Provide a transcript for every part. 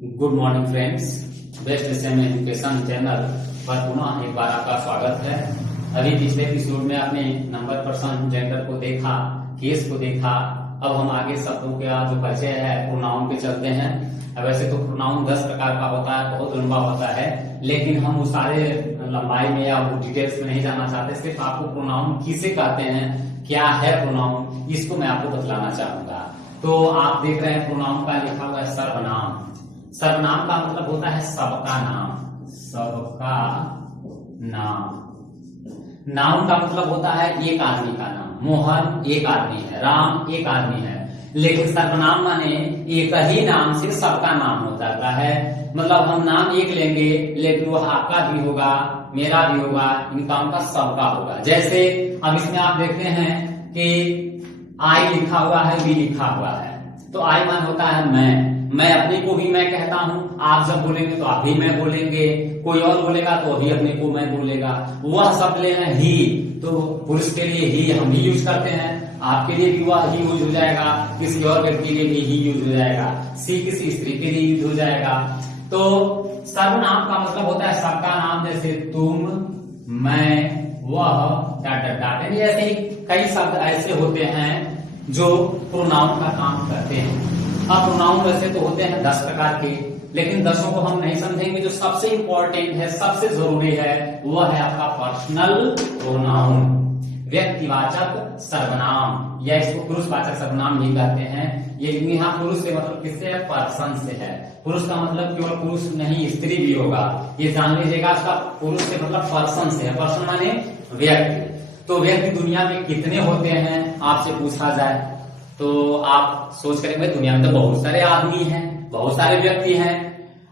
Good morning friends, best SM education channel पर पुनः एक बार आपका स्वागत है। अभी पिछले एपिसोड में आपने नंबर, पर्सन, जेंडर को देखा, केस को देखा। अब हम आगे शब्दों का जो परिचय है प्रोनाउन पे चलते हैं। अब वैसे तो प्रोनाउन 10 प्रकार का होता है, बहुत लंबा होता है, लेकिन हम उस सारे लंबाई में या डिटेल्स में नहीं जाना चाहते। सिर्फ आपको प्रोनाउन किसे कहते हैं, क्या है प्रोनाउन, इसको मैं आपको बतलाना चाहूंगा। तो आप देख रहे हैं प्रोनाउन का लिखा हुआ है सर्वनाम। सर्वनाम का मतलब होता है सबका नाम, सबका नाम। नाउन का मतलब होता है एक आदमी का नाम। मोहन एक आदमी है, राम एक आदमी है, लेकिन सर्वनाम माने एक ही नाम से सबका नाम हो जाता है। मतलब हम नाम एक लेंगे, लेकिन वो आपका भी होगा, मेरा भी होगा, इनका उनका सबका होगा। जैसे अब इसमें आप देखते हैं कि आई लिखा हुआ है, वी लिखा हुआ है, तो आई मान होता है मैं अपने को भी मैं कहता हूं। आप जब बोलेंगे तो आप भी मैं बोलेंगे, कोई और बोलेगा तो अभी अपने को मैं बोलेगा। वह शब्द लेना ही, तो पुरुष के लिए ही हम ही यूज करते हैं, आपके लिए भी वह ही यूज हो जाएगा, किसी और व्यक्ति के लिए भी ही यूज हो जाएगा, सी किसी स्त्री के लिए यूज हो जाएगा। तो सर्वनाम का मतलब होता है सबका नाम, जैसे तुम, मैं, वह, डाटा। ऐसे ही कई शब्द ऐसे होते हैं जो प्रोनाउन का काम करते हैं। अब प्रोनाउन वैसे तो होते हैं 10 प्रकार के, लेकिन 10 को हम नहीं समझेंगे। जो सबसे इंपॉर्टेंट है, सबसे जरूरी है, वह है आपका पर्सनल प्रोनाउन, व्यक्तिवाचक सर्वनाम, या इसको पुरुषवाचक सर्वनाम भी कहते हैं। ये यहाँ पुरुष से मतलब किससे है, पर्सन से है। पुरुष का मतलब केवल पुरुष नहीं, स्त्री भी होगा, ये जान लीजिएगा। उसका पुरुष से मतलब पर्सन से है। पर्सन माने व्यक्ति। तो व्यक्ति दुनिया में कितने होते हैं आपसे पूछा जाए तो आप सोच करेंगे दुनिया में तो बहुत सारे आदमी हैं, बहुत सारे व्यक्ति हैं,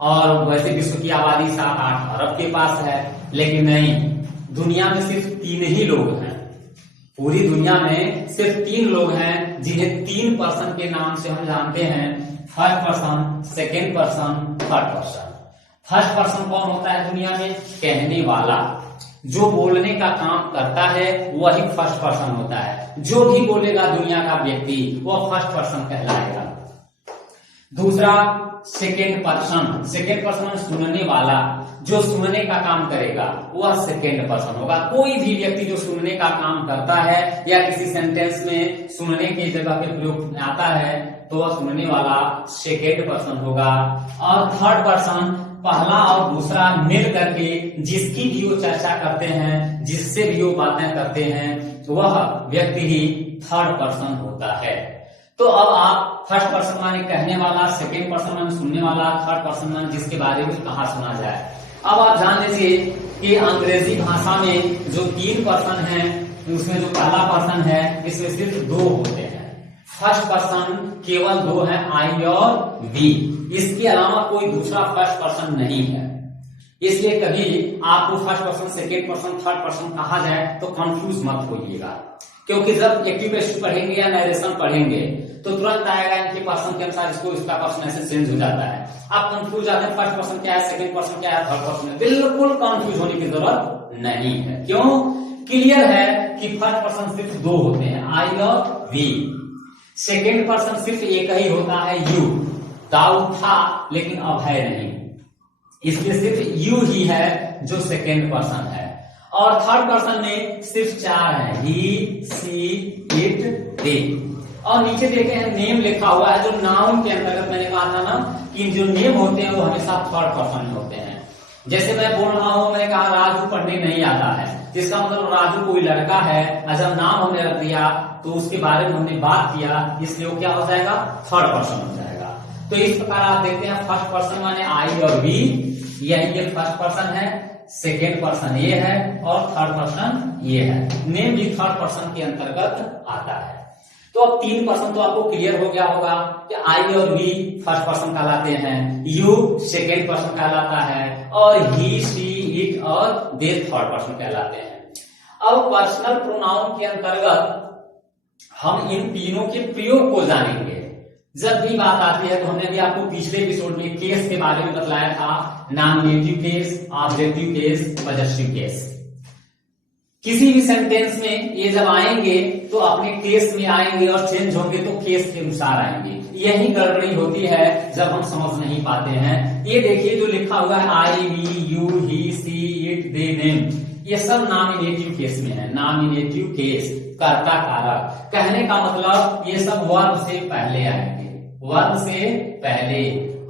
और वैसे विश्व की आबादी 7-8 अरब के पास है, लेकिन नहीं, दुनिया में सिर्फ 3 ही लोग हैं। पूरी दुनिया में सिर्फ 3 लोग हैं जिन्हें 3 पर्सन के नाम से हम जानते हैं। First person, second person, third person. First person कौन होता है दुनिया में, कहने वाला, जो बोलने का काम करता है वही फर्स्ट पर्सन होता है। जो भी बोलेगा दुनिया का व्यक्ति वह फर्स्ट पर्सन कहलाएगा। दूसरा सेकेंड पर्सन, सेकेंड पर्सन सुनने वाला, जो सुनने का काम करेगा वह सेकेंड पर्सन होगा। कोई भी व्यक्ति जो सुनने का काम करता है या किसी सेंटेंस में सुनने की जगह पे प्रयोग आता है तो वह सुनने वाला सेकेंड पर्सन होगा। और थर्ड पर्सन, पहला और दूसरा मिल करके जिसकी भी वो चर्चा करते हैं, जिससे भी वो बातें करते हैं, वह व्यक्ति ही थर्ड पर्सन होता है। तो अब आप फर्स्ट पर्सन माने कहने वाला, सेकेंड पर्सन माने सुनने वाला, थर्ड पर्सन माने जिसके बारे में कहा सुना जाए। अब आप जान लीजिए कि अंग्रेजी भाषा में जो 3 पर्सन है, उसमें जो पहला पर्सन है, इसमें सिर्फ 2 होते हैं। फर्स्ट पर्सन केवल 2 है, आई और वी। इसके अलावा कोई दूसरा फर्स्ट पर्सन नहीं है। इसलिए कभी आपको first person, second person, third person कहा जाए तो कंफ्यूज मत होइएगा, क्योंकि जब एक्टिव पेसिव पढ़ेंगे या नरेशन पढ़ेंगे तो तुरंत आएगा इनके पर्सन के अनुसार इसको इसका पर्सन ऐसे चेंज हो जाता है। आप कंफ्यूज जाते हैं, फर्स्ट पर्सन क्या है, सेकेंड पर्सन क्या है, थर्ड पर्सन है। बिल्कुल कंफ्यूज होने की जरूरत नहीं है। क्यों? क्लियर है कि फर्स्ट पर्सन सिर्फ 2 होते हैं, आई और वी। सेकेंड पर्सन सिर्फ एक ही होता है, यू। दाऊद था लेकिन अब है नहीं, इसलिए सिर्फ यू ही है जो सेकेंड पर्सन है। और थर्ड पर्सन में सिर्फ 4 है, ही, सी, इट, दे। और नीचे देखे हैं नेम लिखा हुआ है, जो नाउन के अंतर्गत मैंने कहा था ना कि जो नेम होते हैं वो हमेशा थर्ड पर्सन में होते हैं। जैसे मैं बोल रहा हूं, मैंने कहा राजू पढ़ने नहीं आता है, जिसका मतलब राजू कोई लड़का है। जब नाम हमने रख दिया तो उसके बारे में हमने बात किया, इसलिए वो क्या हो जाएगा, थर्ड पर्सन हो जाएगा। तो इस प्रकार आप देखते हैं फर्स्ट पर्सन माने आई और वी, यही फर्स्ट पर्सन है, सेकेंड पर्सन ये है और थर्ड पर्सन ये है। नेम भी थर्ड पर्सन के अंतर्गत आता है। तो अब 3 पर्सन तो आपको क्लियर हो गया होगा कि आई और वी फर्स्ट पर्सन कहलाते हैं, यू सेकेंड पर्सन कहलाता है, और ही, सी, इट और दे थर्ड पर्सन कहलाते हैं। अब पर्सनल प्रोनाउन के अंतर्गत हम इन तीनों के प्रयोग को जानेंगे। जब भी बात आती है तो हमने भी आपको पिछले एपिसोड में केस के बारे में बतलाया था, nominative case, objective case, possessive case. किसी भी सेंटेंस में ये जब आएंगे तो अपने केस में आएंगे और चेंज होंगे तो केस के अनुसार आएंगे। यही गड़बड़ी होती है जब हम समझ नहीं पाते हैं। ये देखिए जो लिखा हुआ है I, we, you, he, she, it, they, them, ये सब नॉमिनेटिव केस में है। नॉमिनेटिव केस, कर्ता कारक। कहने का मतलब ये सब वर्ब से पहले आएंगे, वर्ब से पहले।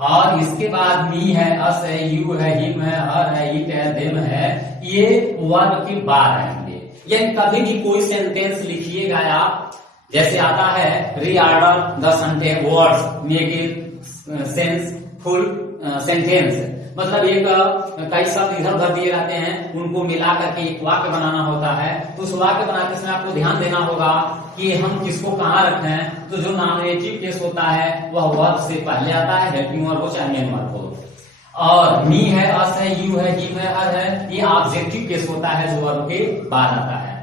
और इसके बाद मी है, अस है, यू है, हिम है, हर है, इट है, देम है, ये वर्ब के बाद आएंगे। यानी कभी भी कोई सेंटेंस लिखिएगा आप, जैसे आता है reorder the sentence words, make it senseful sentence, मतलब एक कई शब्द इधर उधर दिए रहते हैं, उनको मिला करके एक वाक्य बनाना होता है। तो उस वाक्य बनाते समय आपको ध्यान देना होगा कि हम किसको कहाँ रखें। तो जो नॉमिनेटिव केस होता है वह वर्ब से पहले आता है, हेल्पिंग वर्ब हो चाहे मेन वर्ब हो। और मी है, अस है, यू है, हिम है, हर है, ये ऑब्जेक्टिव केस होता है जो वर्ब के बाद आता है।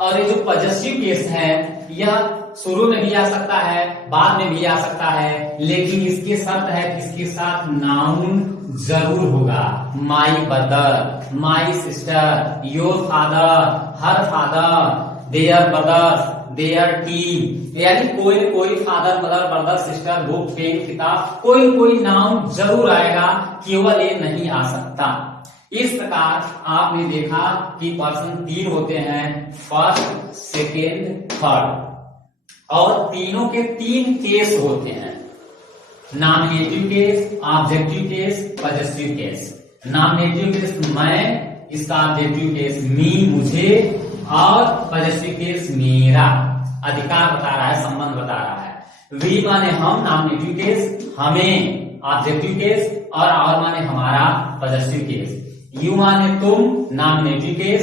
और ये जो पॉजेसिव केस है यह शुरू में भी आ सकता है, बाद में भी आ सकता है, लेकिन इसकी शर्त है कि इसके साथ नाउन जरूर होगा। My brother, my sister, your father, her father, their brothers, their team, यानी कोई कोई father, mother, brother, sister, book, pen, किताब, कोई नाउन जरूर आएगा, केवल ये नहीं आ सकता। इस प्रकार आपने देखा कि पर्सन 3 होते हैं, फर्स्ट, सेकेंड, थर्ड, और तीनों के 3 केस होते हैं, nominative case, objective case, possessive case. Nominative case मैं, इसका ऑब्जेक्टिव केस मी, मुझे, और पॉजेसिव केस मेरा, अधिकार बता रहा है, संबंध बता रहा है। वी माने हम, नॉमिनेटिव केस, हमें, ऑब्जेक्टिव केस, और माने हमारा, पॉजेसिव केस। यू माने तुम, नॉमिनेटिव केस,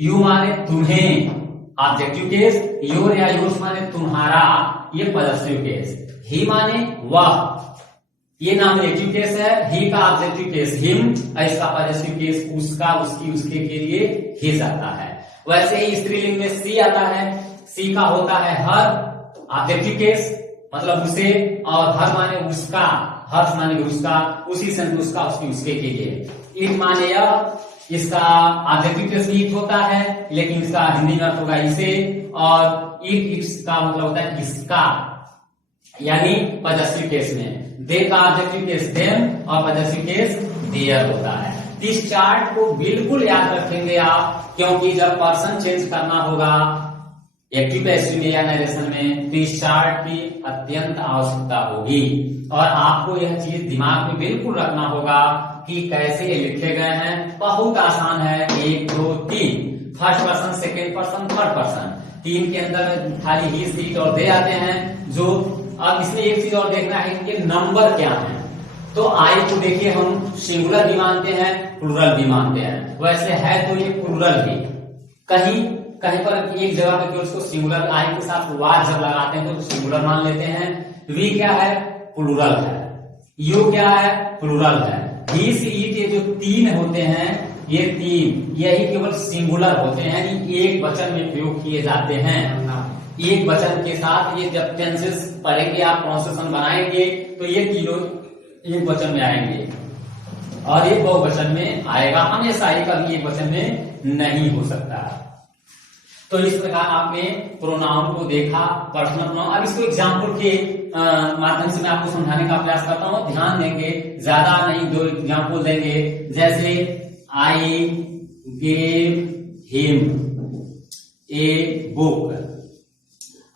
यू माने तुम्हें, ऑब्जेक्टिव केस, योर या योर्स माने तुम्हारा, ये पॉजेसिव केस। ही माने वह, ये नॉमिनेटिव केस है, ही का ऑब्जेक्टिव केस हिम, इसका पॉजेसिव केस उसका, उसकी, उसके के लिए हिज आता है। वैसे ही स्त्रीलिंग में सी आता है, सी का होता है हर, ऑब्जेक्टिव केस मतलब उसे, और हर माने उसका, हर्ष माने उसका, उसी से उसका, उसकी, उसके के लिए। इट माने यह, इसका ऑब्जेक्टिव केस भी इट होता है, लेकिन इसका हिंदी में अर्थ होगा इसे, और इट्स का मतलब होता है इसका, यानी पॉजेसिव केस में। दे का ऑब्जेक्टिव केस देम, और पॉजेसिव केस देयर होता है। इस चार्ट को बिल्कुल याद रखेंगे आप, क्योंकि जब पर्सन चेंज करना होगा एक्टिव पैसिव में या नरेशन में, तो इस चार्ट की अत्यंत आवश्यकता होगी। और आपको यह चीज दिमाग में बिल्कुल रखना होगा कि कैसे ये लिखे गए हैं। बहुत आसान है, 1 2 3, first person, second person, third person, 3 के अंदर खाली ही, सीट और दे आते हैं। जो अब इसमें एक चीज और देखना है कि नंबर क्या है। तो आई को देखिए हम सिंगुलर भी मानते हैं, प्लूरल भी मानते हैं। वैसे है तो ये प्लूरल भी, कहीं कहीं पर एक जगह पर उसको सिंगुलर आई के साथ वाज जब लगाते हैं तो सिंगुलर मान लेते हैं। वी क्या है, प्लूरल है। यू क्या है, प्लूरल है। ही से ईट, ये जो 3 होते हैं, ये 3 यही केवल सिंगुलर होते हैं, यानी एक वचन में प्रयोग किए जाते हैं। एक वचन के साथ ये जब टेंसेस पढ़ेंगे आप, प्रोनाउंसिएशन बनाएंगे, तो ये तीनों एक वचन में आएंगे, और ये बहुवचन में आएगा हमेशा, ही कभी एक वचन में नहीं हो सकता। तो इस प्रकार आपने प्रोनाउन को देखा, पर्सनल प्रोनाउन। अब इसको एग्जाम्पल के माध्यम से मैं आपको समझाने का प्रयास करता हूँ, ध्यान देंगे, ज्यादा नहीं, 2 एग्जाम्पल देंगे। जैसे I gave him a book.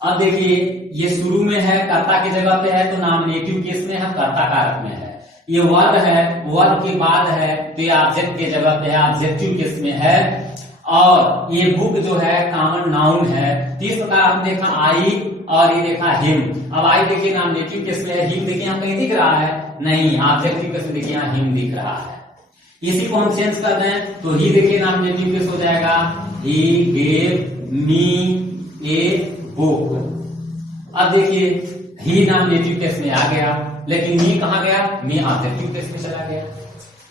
अब देखिए ये शुरू में है, कर्ता की जगह पे है, तो नॉमिनेटिव केस में है, कर्ता कारक में है। ये वर्ब है, वर्ब के बाद है, तो ये ऑब्जेक्ट की जगह पे है, ऑब्जेक्टिव केस में है। और ये बुक जो है कॉमन नाउन है। इस प्रकार हम देखा आई, और ये देखा हिम। अब आई देखिए नॉमिनेटिव केस में है, हिम देखिए यहाँ कहीं दिख रहा है नहीं, ऑब्जेक्टिव केस में देखिए यहाँ हिम दिख रहा है। इसी को हम चेंज कर दें तो ही देखिए नॉमिनेटिव केस हो जाएगा, he gave me a book. अब देखिए ही नॉमिनेटिव केस में आ गया, लेकिन मी कहाँ गया, मी ऑब्जेक्टिव केस में चला गया।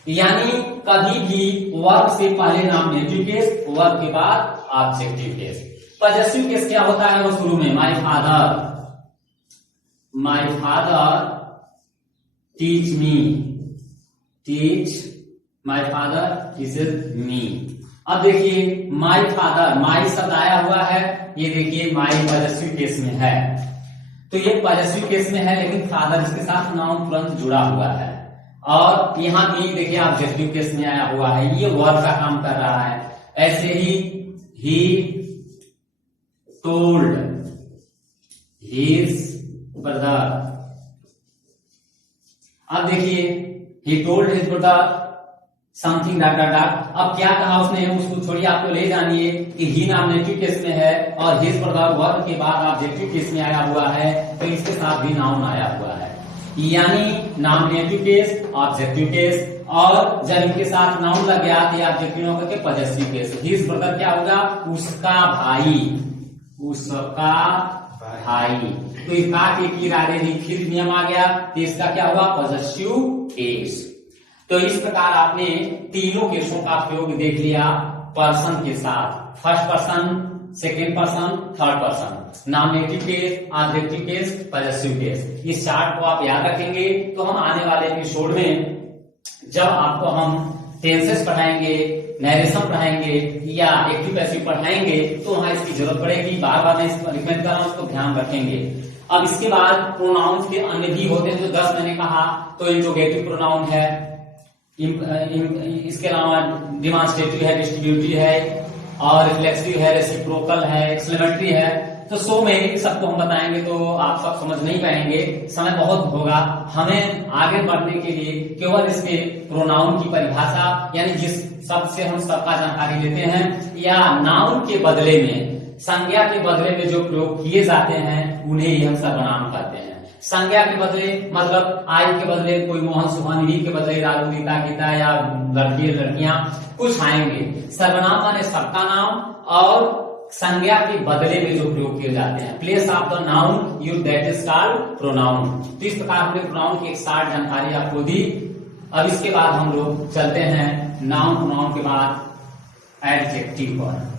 यानी कभी भी वर्ब से पहले नॉमिनेटिव केस, वर्ब के बाद ऑब्जेक्टिव केस। पॉजेसिव केस क्या होता है, वो शुरू में my father teach me, teach my father teaches me. अब देखिए माय फादर, माय शब्द आया हुआ है, ये देखिए माय पॉजेसिव केस में है। तो ये पॉजिटिव केस में है, लेकिन फादर इसके साथ नाउन तुरंत जुड़ा हुआ है। और यहाँ भी देखिए ऑब्जेक्टिव केस में आया हुआ है, ये वर्ब का काम कर रहा है। ऐसे ही टोल्ड हिज ब्रदर। अब देखिए he told his brother something dot dot dot. अब क्या कहा उसने, उसको छोड़िए, आपको ले जानिए कि ही नॉमिनेटिव केस में है और हिज ब्रदर वर्ब के बाद ऑब्जेक्टिव केस में आया हुआ है, तो इसके साथ भी नाउन आया हुआ है। यानी नॉमिनेटिव केस, ऑब्जेक्टिव केस, और जब इनके साथ नाउन लग गया तो ऑब्जेक्टिव होकर के पॉजिटिव केस। हिज ब्रदर क्या होगा, उसका भाई, उसका भाई। तो इसका के रारे फिर नियम आ गया, तो इसका क्या होगा, पॉजिटिव केस। तो इस प्रकार आपने तीनों केसों का प्रयोग देख लिया पर्सन के साथ, first person, second person, third person, nominative case, objective case, positive case. इस चार्ट को आप याद रखेंगे तो हम आने वाले एपिसोड में जब आपको हम टेंसेस पढ़ाएंगे, नरेशन पढ़ाएंगे या एक्टिव पैसिव पढ़ाएंगे तो वहां इसकी जरूरत पड़ेगी। बार बार मैं इसको रिकमेंड कर रहा हूं, उसको ध्यान रखेंगे। अब इसके बाद प्रोनाउंस के अन्य भी होते हैं, जो 10 मैंने कहा, तो इंट्रोगेटिव प्रोनाउन है, इसके अलावा डिमॉन्स्ट्रेटिव है, डिस्ट्रीब्यूटिव है, और रिफ्लेक्सिव है, रेसिप्रोकल है, एक्सक्लेमेटरी है। तो सो में सबको हम बताएंगे तो आप सब समझ नहीं पाएंगे, समय बहुत होगा। हमें आगे बढ़ने के लिए केवल इसके प्रोनाउन की परिभाषा, यानी जिस शब्द से हम सबका जानकारी लेते हैं, या नाउन के बदले में, संज्ञा के बदले में जो प्रयोग किए जाते हैं उन्हें ही हम सर्वनाम कहते हैं। संज्ञा के बदले मतलब आई के बदले कोई मोहन सुहान, ही के बदले राजू गीता गीता या लड़की लड़कियां कुछ आएंगे। सर्वनाम माने सबका नाम, और संज्ञा के बदले में जो प्रयोग किए जाते हैं, place of the noun use that is called pronoun. तो इस प्रकार हमने प्रोनाउन की एक शॉर्ट जानकारी आपको दी। अब इसके बाद हम लोग चलते हैं नाउन प्रोनाउन के बाद एडजेक्टिव पर।